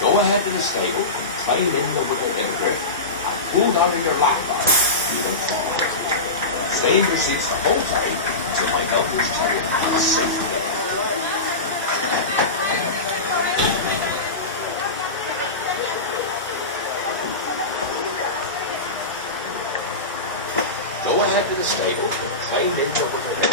Go ahead to the stable and claim in the wicked Hippogriff and hold on to your landlord even forward. Stay in your seats the whole time until my elders tell you it's safe again. Go ahead to the stable and claim in the wicked